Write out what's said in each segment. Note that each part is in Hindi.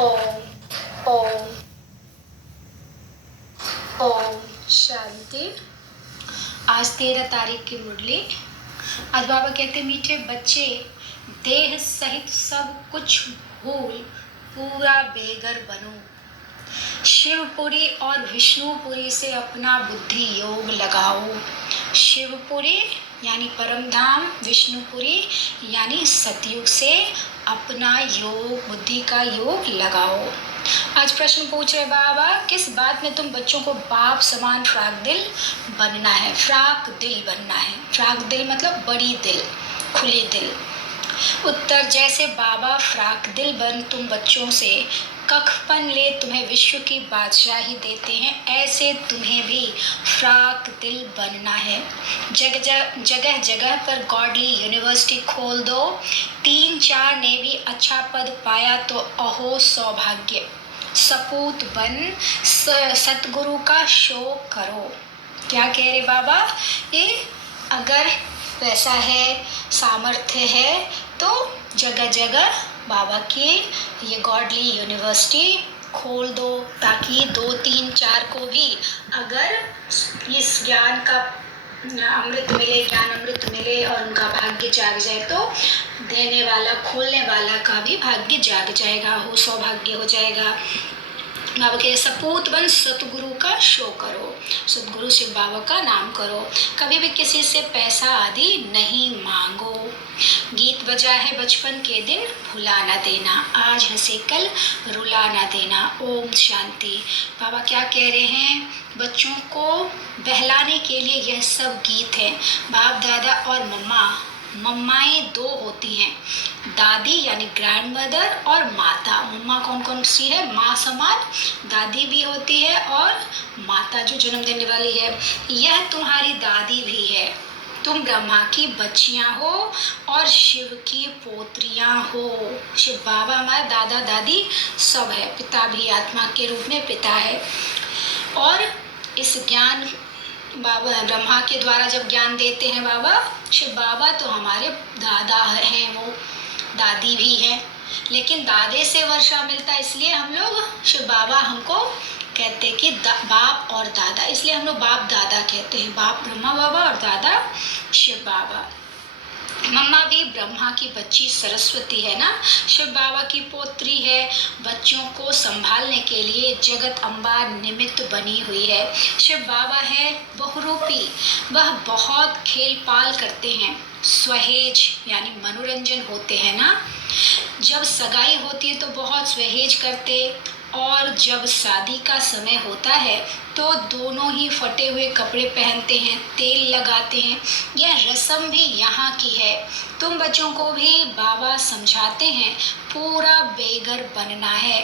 ओम ओम ओम शांति। आज 13 तारीख की मुरली। आज बाबा कहते मीठे बच्चे, देह सहित सब कुछ भूल पूरा बेघर बनो। शिवपुरी और विष्णुपुरी से अपना बुद्धि योग लगाओ। शिवपुरी यानी परम धाम, विष्णुपुरी यानी सतयुग से अपना योग, बुद्धि का योग लगाओ। आज प्रश्न पूछ रहे बाबा, किस बात में तुम बच्चों को बाप समान फ्राक दिल बनना है? फ्राक दिल बनना है। फ्राक दिल मतलब बड़ी दिल, खुली दिल। उत्तर, जैसे बाबा फ्राक दिल बन तुम बच्चों से कखपन ले तुम्हें विश्व की बादशाही देते हैं, ऐसे तुम्हें भी फ्राक दिल बनना है। जगह जगह पर गॉडली यूनिवर्सिटी खोल दो। 3-4 ने भी अच्छा पद पाया तो अहो सौभाग्य। सपूत बन सतगुरु का शोक करो। क्या कह रहे बाबा? ये अगर पैसा है, सामर्थ्य है तो जगह जगह बाबा की ये गॉडली यूनिवर्सिटी खोल दो, ताकि 2-3-4 को भी अगर इस ज्ञान का अमृत मिले, ज्ञान अमृत मिले और उनका भाग्य जाग जाए तो देने वाला, खोलने वाला का भी भाग्य जाग जाएगा, हो सौभाग्य हो जाएगा। बाबा के सपूत बन सतगुरु का शो करो। सतगुरु शिव बाबा का नाम करो। कभी भी किसी से पैसा आदि नहीं मांगो। गीत बजा है बचपन के दिन भुला ना देना, आज हंसे कल रुला ना देना। ओम शांति। बाबा क्या कह रहे हैं? बच्चों को बहलाने के लिए यह सब गीत है। बाप दादा और मम्माएं 2 होती हैं, दादी यानी ग्रैंड मदर और माता। मम्मा कौन कौन सी है? माँ समान, दादी भी होती है और माता जो जन्म देने वाली है, यह तुम्हारी दादी भी है। तुम ब्रह्मा की बच्चियां हो और शिव की पोत्रियां हो। शिव बाबा हमारे दादा दादी सब है, पिता भी आत्मा के रूप में पिता है। और इस ज्ञान बाबा ब्रह्मा के द्वारा जब ज्ञान देते हैं बाबा, शिव बाबा तो हमारे दादा हैं, वो दादी भी हैं, लेकिन दादे से वर्षा मिलता है, इसलिए हम लोग शिव बाबा हमको कहते हैं कि बाप और दादा, इसलिए हम लोग बाप दादा कहते हैं। बाप ब्रह्मा बाबा और दादा शिव बाबा। मम्मा भी ब्रह्मा की बच्ची सरस्वती है ना, शिव बाबा की पोत्री है। बच्चों को संभालने के लिए जगत अम्बा निमित्त बनी हुई है। शिव बाबा है बहुरूपी, वह बहुत खेल पाल करते हैं। सहेज यानी मनोरंजन होते हैं ना। जब सगाई होती है तो बहुत सहेज करते, और जब शादी का समय होता है तो दोनों ही फटे हुए कपड़े पहनते हैं, तेल लगाते हैं। यह रस्म भी यहाँ की है। तुम बच्चों को भी बाबा समझाते हैं पूरा बेघर बनना है।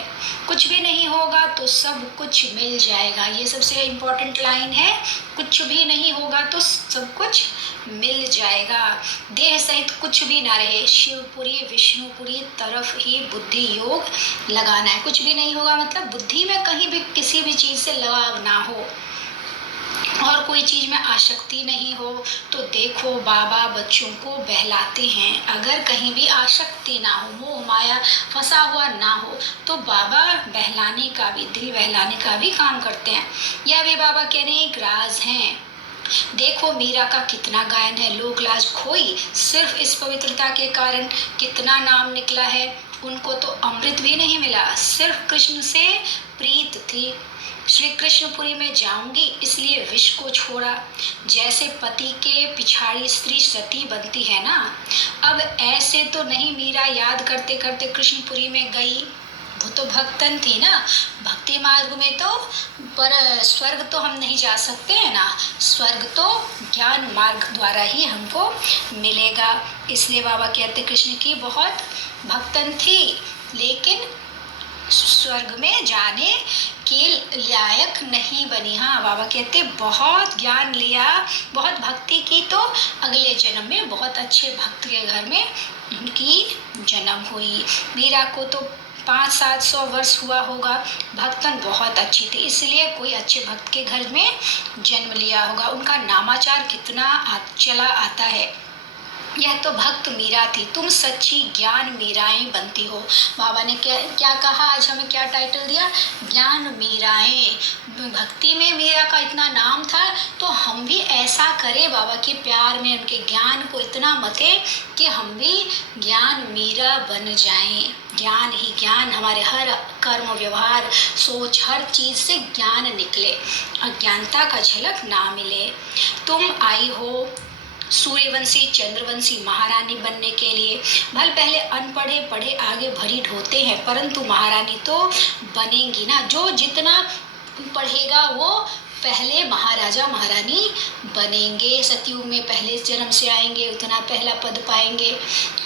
कुछ भी नहीं होगा तो सब कुछ मिल जाएगा। ये सबसे इम्पोर्टेंट लाइन है, कुछ भी नहीं होगा तो सब कुछ मिल जाएगा। देह सहित कुछ भी ना रहे, शिवपुरी विष्णुपुरी तरफ ही बुद्धि योग लगाना है। कुछ भी नहीं होगा मतलब बुद्धि में कहीं भी किसी भी चीज से लगाव ना हो और कोई चीज में आसक्ति नहीं हो। तो देखो बाबा बच्चों को बहलाते हैं, अगर कहीं भी आसक्ति ना हो, मोह माया फंसा हुआ ना हो, तो बाबा बहलाने का भी, दिल बहलाने का भी काम करते हैं। यह भी बाबा कह रहे हैं एक राज है। देखो मीरा का कितना गायन है, लोक लाज खोई सिर्फ इस पवित्रता के कारण, कितना नाम निकला है। उनको तो अमृत भी नहीं मिला, सिर्फ कृष्ण से प्रीत थी। श्री कृष्णपुरी में जाऊंगी इसलिए विष को छोड़ा। जैसे पति के पिछाड़ी स्त्री सती बनती है ना, अब ऐसे तो नहीं मीरा याद करते करते कृष्णपुरी में गई। वो तो भक्तन थी ना, भक्ति मार्ग में तो, पर स्वर्ग तो हम नहीं जा सकते हैं ना, स्वर्ग तो ज्ञान मार्ग द्वारा ही हमको मिलेगा। इसलिए बाबा कहते कृष्ण की बहुत भक्तन थी, लेकिन स्वर्ग में जाने के लायक नहीं बनी। हाँ, बाबा कहते बहुत ज्ञान लिया, बहुत भक्ति की, तो अगले जन्म में बहुत अच्छे भक्त के घर में उनकी जन्म हुई। मीरा को तो 500-700 वर्ष हुआ होगा, भक्तन बहुत अच्छी थी, इसलिए कोई अच्छे भक्त के घर में जन्म लिया होगा। उनका नामाचार कितना चला आता है। यह तो भक्त मीरा थी, तुम सच्ची ज्ञान मीराएं बनती हो। बाबा ने क्या क्या कहा, आज हमें क्या टाइटल दिया, ज्ञान मीराएं। भक्ति में मीरा का इतना नाम था, तो हम भी ऐसा करें, बाबा के प्यार में उनके ज्ञान को इतना मते कि हम भी ज्ञान मीरा बन जाएं। ज्ञान ही ज्ञान, हमारे हर कर्म व्यवहार सोच हर चीज से ज्ञान निकले, अज्ञानता का झलक ना मिले। तुम आई हो सूर्यवंशी चंद्रवंशी महारानी बनने के लिए। भले पहले अनपढ़े पढ़े आगे भरी ढोते हैं, परंतु महारानी तो बनेंगी ना। जो जितना पढ़ेगा वो पहले महाराजा महारानी बनेंगे। सतयुग में पहले जन्म से आएंगे, उतना पहला पद पाएंगे।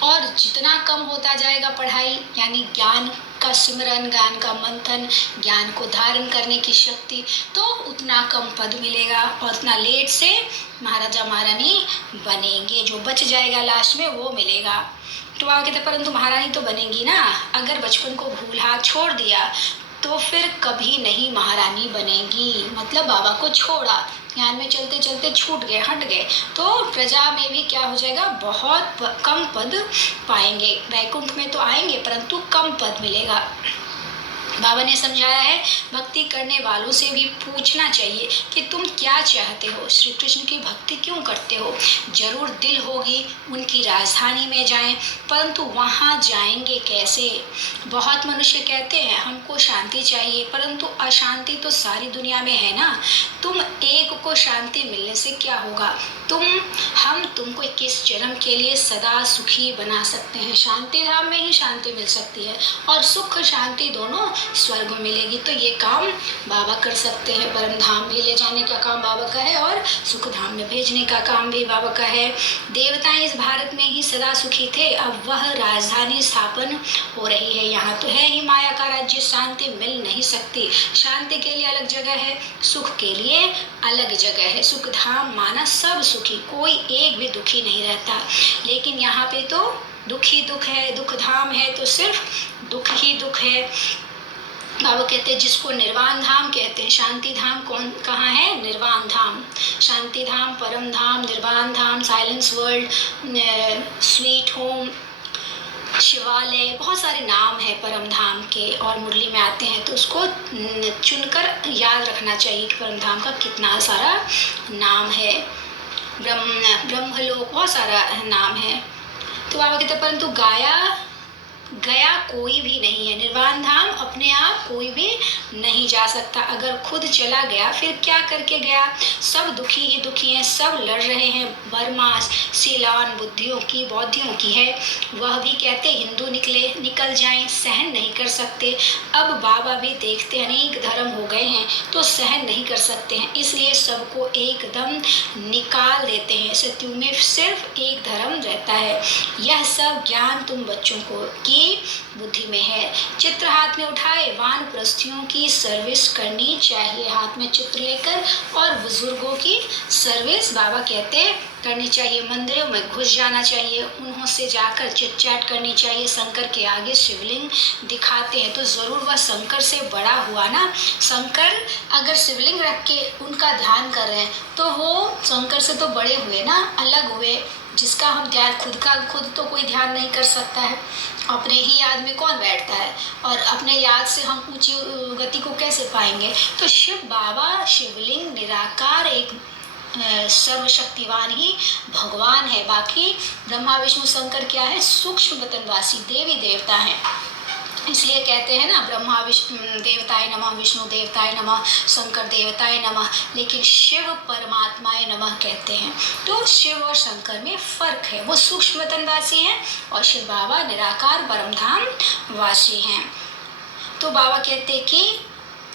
और जितना कम होता जाएगा पढ़ाई, यानी ज्ञान का सिमरन, ज्ञान का मंथन, ज्ञान को धारण करने की शक्ति, तो उतना कम पद मिलेगा और उतना लेट से महाराजा महारानी बनेंगे। जो बच जाएगा लास्ट में वो मिलेगा। तो वहाँ कहते परंतु महारानी तो बनेंगी ना। अगर बचपन को भूला छोड़ दिया तो फिर कभी नहीं महारानी बनेगी। मतलब बाबा को छोड़ा, ज्ञान में चलते चलते छूट गए, हट गए, तो प्रजा में भी क्या हो जाएगा, बहुत कम पद पाएंगे। वैकुंठ में तो आएंगे परंतु कम पद मिलेगा। बाबा ने समझाया है, भक्ति करने वालों से भी पूछना चाहिए कि तुम क्या चाहते हो, श्री कृष्ण की भक्ति क्यों करते हो। जरूर दिल होगी उनकी राजधानी में जाएं, परंतु वहाँ जाएंगे कैसे। बहुत मनुष्य कहते हैं हमको शांति चाहिए, परंतु अशांति तो सारी दुनिया में है ना। तुम एक को शांति मिलने से क्या होगा। हम तुमको 21 जन्म के लिए सदा सुखी बना सकते हैं। शांति धाम में ही शांति मिल सकती है और सुख शांति दोनों स्वर्ग में मिलेगी। तो ये काम बाबा कर सकते हैं। परम धाम भी ले जाने का काम बाबा का है और सुख धाम में भेजने का काम भी बाबा का है। देवताएं इस भारत में ही सदा सुखी थे, अब वह राजधानी स्थापन हो रही है। यहाँ तो है ही माया का राज्य, शांति मिल नहीं सकती। शांति के लिए अलग जगह है, सुख के लिए अलग जगह है। सुख धाम माना सब सुखी, कोई एक भी दुखी नहीं रहता। लेकिन यहाँ पे तो दुख ही दुख है, दुख धाम है तो सिर्फ दुख ही दुख है। बाबा कहते हैं जिसको निर्वाण धाम कहते हैं। शांति धाम कौन कहाँ है, निर्वाण धाम। शांति धाम, परम धाम, निर्वाण धाम, साइलेंस वर्ल्ड, स्वीट होम, शिवालय, बहुत सारे नाम है परम धाम के। और मुरली में आते हैं तो उसको चुनकर याद रखना चाहिए कि परम धाम का कितना सारा नाम है। ब्रह्मलोक, बहुत सारा नाम है। तो बाबा कहते हैं परंतु गया कोई भी नहीं है। निर्वाण धाम अपने आप कोई भी नहीं जा सकता। अगर खुद चला गया फिर क्या करके गया। सब दुखी ही दुखी हैं, सब लड़ रहे हैं। बर्मा सीलान बुद्धियों की, बौद्धियों की है। वह भी कहते हिंदू निकल जाएं, सहन नहीं कर सकते। अब बाबा भी देखते अनेक धर्म हो गए हैं तो सहन नहीं कर सकते हैं, इसलिए सबको एकदम निकाल देते हैं। सत्युग में सिर्फ एक धर्म रहता है। यह सब ज्ञान तुम बच्चों को की बुद्धि में है। चित्र हाथ में उठाए, वानप्रस्थियों की सर्विस करनी चाहिए। हाथ में चित्र लेकर और बुजुर्गों की सर्विस बाबा कहते करनी चाहिए। मंदिरों में घुस जाना चाहिए, उन्हों से जाकर चिट चैट करनी चाहिए। शंकर के आगे शिवलिंग दिखाते हैं तो जरूर वह शंकर से बड़ा हुआ ना। शंकर अगर शिवलिंग रख के उनका ध्यान कर रहे हैं तो वो शंकर से तो बड़े हुए ना, अलग हुए। जिसका हम ध्यान खुद तो कोई ध्यान नहीं कर सकता है। अपने ही याद में कौन बैठता है, और अपने याद से हम ऊंची गति को कैसे पाएंगे। तो शिव बाबा शिवलिंग निराकार एक सर्वशक्तिवान ही भगवान है। बाकी ब्रह्मा विष्णु शंकर क्या है, सूक्ष्म वतनवासी देवी देवता हैं। इसलिए कहते हैं ना ब्रह्मा विष्णु देवताय नमः, विष्णु देवताय नमः, शंकर देवताय नमः, लेकिन शिव परमात्माय नमः कहते हैं। तो शिव और शंकर में फर्क है। वो सूक्ष्म वतनवासी हैं और शिव बाबा निराकार परमधाम वासी हैं। तो बाबा कहते हैं कि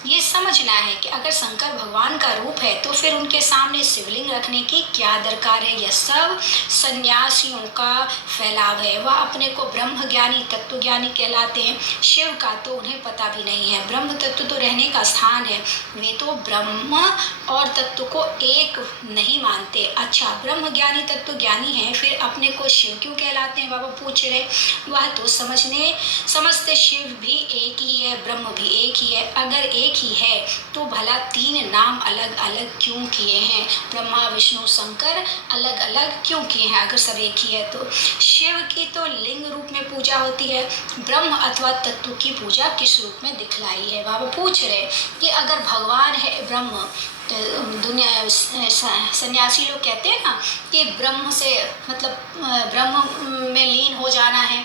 ये समझना है कि अगर शंकर भगवान का रूप है तो फिर उनके सामने शिवलिंग रखने की क्या दरकार है। यह सब सन्यासियों का फैलाव है। वह अपने को ब्रह्म ज्ञानी तत्व ज्ञानी कहलाते हैं। शिव का तो उन्हें पता भी नहीं है। ब्रह्म तत्व तो रहने का स्थान है, वे तो ब्रह्म और तत्व को एक नहीं मानते। अच्छा, ब्रह्म ज्ञानी तत्व ज्ञानी है, फिर अपने को शिव क्यों कहलाते हैं, बाबा पूछ रहे। वह तो समझते शिव भी एक ही है, ब्रह्म भी एक ही है। अगर एक एक ही है तो भला तीन नाम अलग अलग क्यों किए हैं? ब्रह्मा विष्णु शंकर अलग अलग क्यों किए हैं अगर सब एक ही है तो? शिव की तो लिंग रूप में पूजा होती है, ब्रह्म अथवा तत्व की पूजा किस रूप में दिखलाई है? बाबा पूछ रहे कि अगर भगवान है ब्रह्म, दुनिया सन्यासी लोग कहते हैं ना कि ब्रह्म से मतलब ब्रह्म में लीन हो जाना है,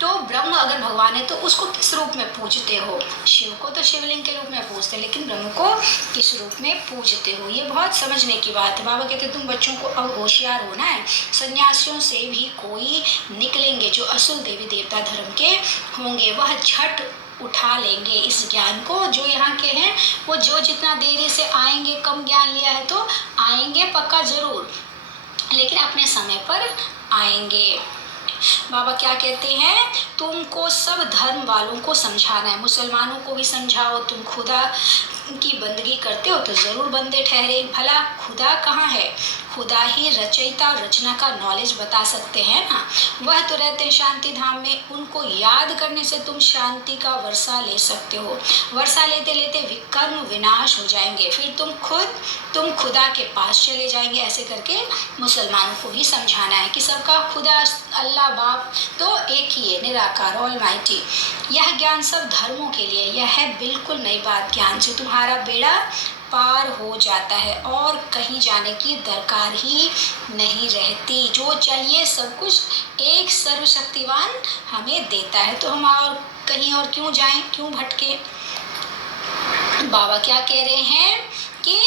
तो ब्रह्म अगर भगवान है तो उसको किस रूप में पूजते हो? शिव को तो शिवलिंग के रूप में पूजते हैं, लेकिन ब्रह्म को किस रूप में पूजते हो? ये बहुत समझने की बात है। बाबा कहते तुम बच्चों को अब होशियार होना है, सन्यासियों से भी कोई निकलेंगे जो असल देवी देवता धर्म के होंगे, वह झट उठा लेंगे इस ज्ञान को। जो यहाँ के हैं वो जो जितना देरी से आएंगे, कम ज्ञान लिया है तो आएंगे पक्का जरूर, लेकिन अपने समय पर आएंगे। बाबा क्या कहते हैं? तुमको सब धर्म वालों को समझाना है, मुसलमानों को भी समझाओ। तुम खुदा की बंदगी करते हो तो जरूर बंदे ठहरे। भला खुदा कहाँ है? खुदा ही रचयिता और रचना का नॉलेज बता सकते हैं ना, वह तो रहते हैं शांति धाम में। उनको याद करने से तुम शांति का वर्षा ले सकते हो। वर्षा लेते लेते विकर्म विनाश हो जाएंगे, फिर तुम खुदा के पास चले जाएंगे। ऐसे करके मुसलमानों को भी समझाना है कि सबका खुदा अल्लाह बाप तो एक ही है, निराकार ऑलमाइटी। यह ज्ञान सब धर्मों के लिए, यह है बिल्कुल नई बात। ज्ञान से तुम्हारा बेड़ा पार हो जाता है और कहीं जाने की दरकार ही नहीं रहती। जो चाहिए सब कुछ एक सर्वशक्तिवान हमें देता है, तो हम और कहीं और क्यों जाएं, क्यों भटके? बाबा क्या कह रहे हैं कि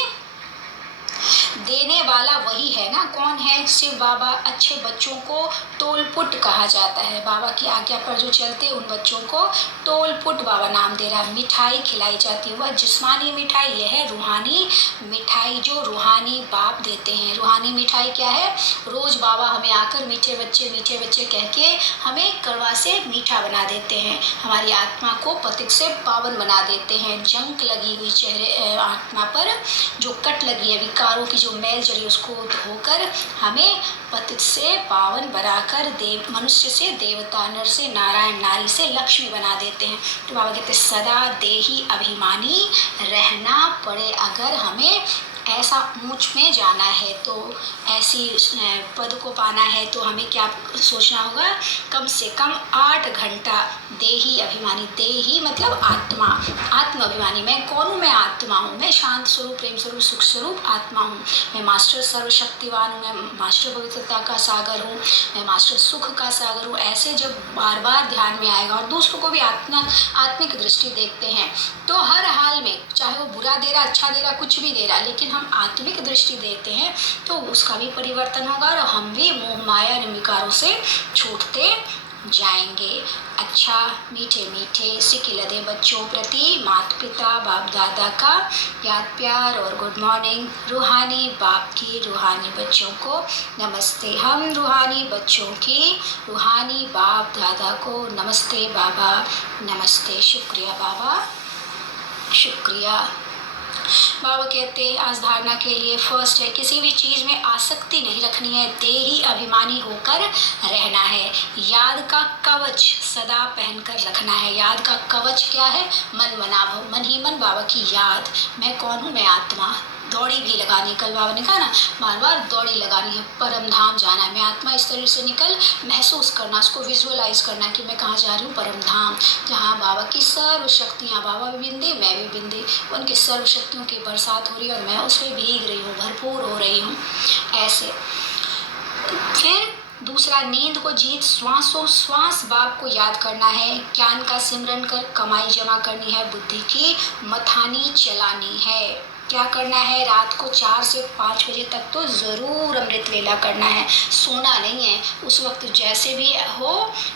देने वाला वही है ना। कौन है? शिव बाबा। अच्छे बच्चों को टोलपुट कहा जाता है। बाबा की आज्ञा पर जो चलते उन बच्चों को टोलपुट बाबा नाम दे रहा है। मिठाई खिलाई जाती है, वह जिस्मानी मिठाई, यह है रूहानी मिठाई जो रूहानी बाप देते हैं। रूहानी मिठाई क्या है? रोज बाबा हमें आकर मीठे बच्चे कह के हमें कड़वा से मीठा बना देते हैं, हमारी आत्मा को पतित से पावन बना देते हैं। जंक लगी हुई चेहरे आत्मा पर जो कट लगी है, विकारों की जो मैल जड़ी, उसको धोकर हमें पतित से पावन बनाकर देव, मनुष्य से देवता, नर से नारायण, नारी से लक्ष्मी बना देते हैं। तो बाबा कहते सदा देही अभिमानी रहना पड़े। अगर हमें ऐसा ऊंच में जाना है तो ऐसी पद को पाना है तो हमें क्या सोचना होगा? कम से कम 8 घंटा देही अभिमानी, देही मतलब आत्मा, आत्म अभिमानी। मैं कौन हूँ? मैं आत्मा हूँ, मैं शांत स्वरूप, प्रेम स्वरूप, सुख स्वरूप आत्मा हूँ। मैं मास्टर सर्वशक्तिवान हूँ, मैं मास्टर पवित्रता का सागर हूँ, मैं मास्टर सुख का सागर हूँ। ऐसे जब बार बार ध्यान में आएगा और दूसरों को भी आत्मिक दृष्टि देखते हैं तो हर हाल में, चाहे वो बुरा दे रहा, अच्छा दे रहा, कुछ भी दे रहा, लेकिन हम आत्मिक दृष्टि देते हैं तो उसका भी परिवर्तन होगा और हम भी मोह माया निर्विकारों से छूटते जाएंगे। अच्छा, मीठे मीठे सिकिलदे बच्चों प्रति माता पिता बाप दादा का याद प्यार और गुड मॉर्निंग। रूहानी बाप की रूहानी बच्चों को नमस्ते। हम रूहानी बच्चों की रूहानी बाप दादा को नमस्ते बाबा, नमस्ते। शुक्रिया बाबा, शुक्रिया। बाबा कहते हैं आज धारणा के लिए फर्स्ट है, किसी भी चीज में आसक्ति नहीं रखनी है, देही अभिमानी होकर रहना है। याद का कवच सदा पहनकर रखना है। याद का कवच क्या है? मन मनाभव, मन ही मन बाबा की याद। मैं कौन हूँ? मैं आत्मा। दौड़ी भी लगानी, कल बाबा ने कहा ना, बार बार दौड़ी लगानी है, परम धाम जाना है। मैं आत्मा इस तरह से निकल महसूस करना, उसको विजुअलाइज करना कि मैं कहाँ जा रही हूँ? परम धाम, जहाँ बाबा की सर्व शक्तियाँ, बाबा भी बिंदे मैं भी बिंदे, उनकी सर्व शक्तियों की बरसात हो रही है और मैं उसमें भीग रही हूँ, भरपूर हो रही हूँ। ऐसे फिर दूसरा, नींद को जीत श्वासों श्वास बाप को याद करना है। ज्ञान का सिमरन कर कमाई जमा करनी है, बुद्धि की मथानी चलानी है। क्या करना है? रात को 4 से 5 बजे तक तो ज़रूर अमृत वेला करना है, सोना नहीं है। उस वक्त जैसे भी हो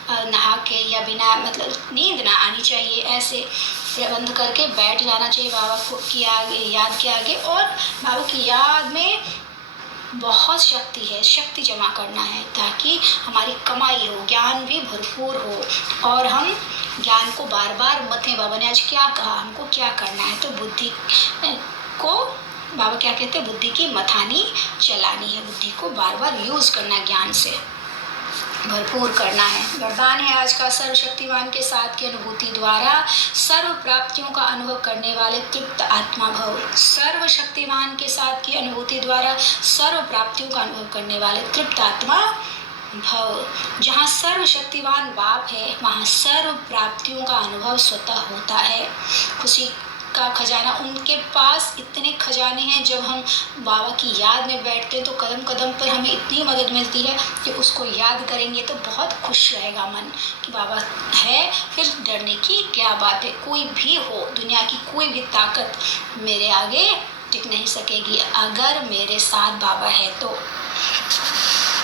नहा के या बिना मतलब नींद ना आनी चाहिए, ऐसे प्रबंध करके बैठ जाना चाहिए बाबा को की आगे, याद के आगे। और बाबा की याद में बहुत शक्ति है, शक्ति जमा करना है ताकि हमारी कमाई हो, ज्ञान भी भरपूर हो और हम ज्ञान को बार बार मतें। बाबा ने आज क्या कहा, हमको क्या करना है? तो बुद्धि को बाबा क्या कहते हैं? बुद्धि की मथानी चलानी है, बुद्धि को बार बार यूज करना ज्ञान से। भरपूर करना है। वरदान है आज का, सर्वशक्तिमान के साथ की अनुभूति द्वारा सर्व प्राप्तियों का अनुभव करने वाले तृप्त आत्मा भव। सर्वशक्तिमान के साथ की अनुभूति द्वारा सर्व प्राप्तियों का अनुभव करने वाले तृप्त आत्मा भव। जहाँ सर्वशक्तिवान बाप है वहाँ सर्व प्राप्तियों का अनुभव स्वतः होता है। खुशी का खजाना, उनके पास इतने खजाने हैं। जब हम बाबा की याद में बैठते हैं तो कदम कदम पर हमें इतनी मदद मिलती है कि उसको याद करेंगे तो बहुत खुश रहेगा मन कि बाबा है, फिर डरने की क्या बात है। कोई भी हो, दुनिया की कोई भी ताकत मेरे आगे टिक नहीं सकेगी अगर मेरे साथ बाबा है तो।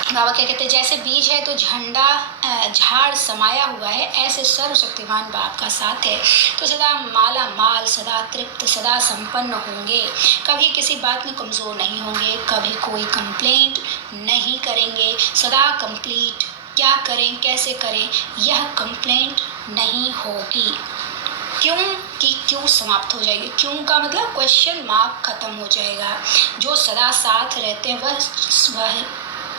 बाबा क्या कहते हैं, जैसे बीज है तो झंडा झाड़ समाया हुआ है, ऐसे सर्वशक्तिमान बाप का साथ है तो सदा माला माल, सदा तृप्त, सदा संपन्न होंगे। कभी किसी बात में कमज़ोर नहीं होंगे, कभी कोई कंप्लेंट नहीं करेंगे, सदा कंप्लीट। क्या करें, कैसे करें, यह कंप्लेंट नहीं होगी। क्यों कि क्यों समाप्त हो जाएगी। क्यों का मतलब क्वेश्चन मार्क खत्म हो जाएगा। जो सदा साथ रहते हैं वह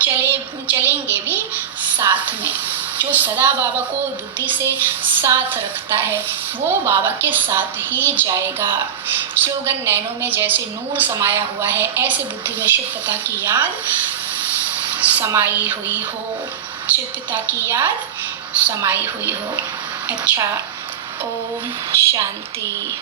चलेंगे भी साथ में। जो सदा बाबा को बुद्धि से साथ रखता है वो बाबा के साथ ही जाएगा। स्लोगन, नैनों में जैसे नूर समाया हुआ है ऐसे बुद्धि में शिव पिता की याद समाई हुई हो, शिव पिता की याद समाई हुई हो। अच्छा, ओम शांति।